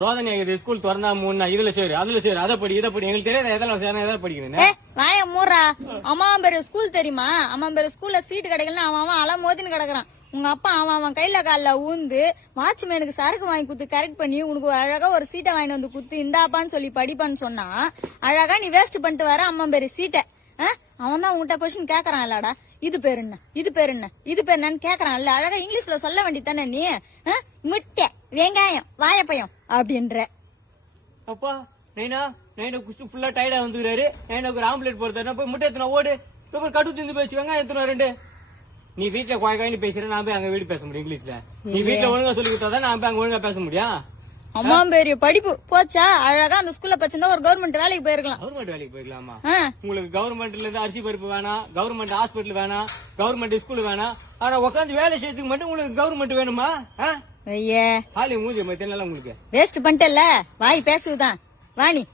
சோதனை ஸ்கூல் திறந்தா 3 நாள் இதுல சேரு அதுல சேரு அதை படி இதை படி எங்களுக்கு தெரியாத எதாவது படிக்கணும். வாய மூறா அம்மா பேரு ஸ்கூல் தெரியுமா? அம்மா பேரு ஸ்கூல்ல சீட்டு கிடைக்கலன்னா அவன் அலம் மோதின்னு கிடக்குறான். உங்க அப்பா அவன் கையில கால ஊந்து வாட்ச்மேனுக்கு சரக்கு வாங்கி குத்து கரெக்ட் பண்ணி உனக்கு அழகா ஒரு சீட்டை வாங்கிட்டு வந்து குத்து இந்தாப்பான்னு சொல்லி படிப்பான்னு சொன்னா அழகா நீ வேஸ்ட் பண்ணிட்டு வர அம்மா பேரு சீட்டை. அவன் தான் உங்ககிட்ட கொஸ்டின் கேக்குறான் இல்லடா, இது பேர் என்ன இது பேர் என்ன இது பேர் என்னன்னு கேக்குறான் இல்ல, அழகா இங்கிலீஷ்ல சொல்ல வேண்டியதானே நீ. முட்டை வெங்காயம் வாழைப்பழம் அப்படின்ற. அப்பா நைனா குஸ்து ஃபுல்லா டயர்டா வந்துக்கிறாரு. நைனாக்கு ஒரு ஆம்லெட் போடுறா போய் முட்டை எத்தனை ஓடு கடு திந்து போயிடுச்சு வெங்காயம் எத்தனை 2. நீ வீட்டுல குவாய்க்காயின்னு பேசுற நான் போய் அங்க வீடு பேச முடியும் இங்கிலீஷ்ல. நீ வீட்டுல ஒழுங்கா சொல்லி கொடுத்தாதான் நான் போய் அங்க ஒழுங்கா பேச முடியும். அம்மா பெரிய படிப்பு போச்சா, அழகா அந்த ஸ்கூல்ல பச்சிருந்தா ஒரு கவர்மெண்ட் வேலைக்கு போயிருக்கலாம். கவர்மெண்ட் வேலைக்கு போயிருக்கலாமா? உங்களுக்கு கவர்மெண்ட்ல இருந்து அரிசி பருப்பு வேணாம், கவர்மெண்ட் ஹாஸ்பிட்டல் வேணாம், கவர்மெண்ட் ஸ்கூல் வேணாம். ஆனா உட்காந்து வேலை செய்யறதுக்கு மட்டும் உங்களுக்கு கவர்மெண்ட் வேணுமா? ஐயே ஹாலி மூஞ்சி தெரியல உங்களுக்கு. வேஸ்ட் பண்ணிட்டல வாய் பேசுதான் வாணி.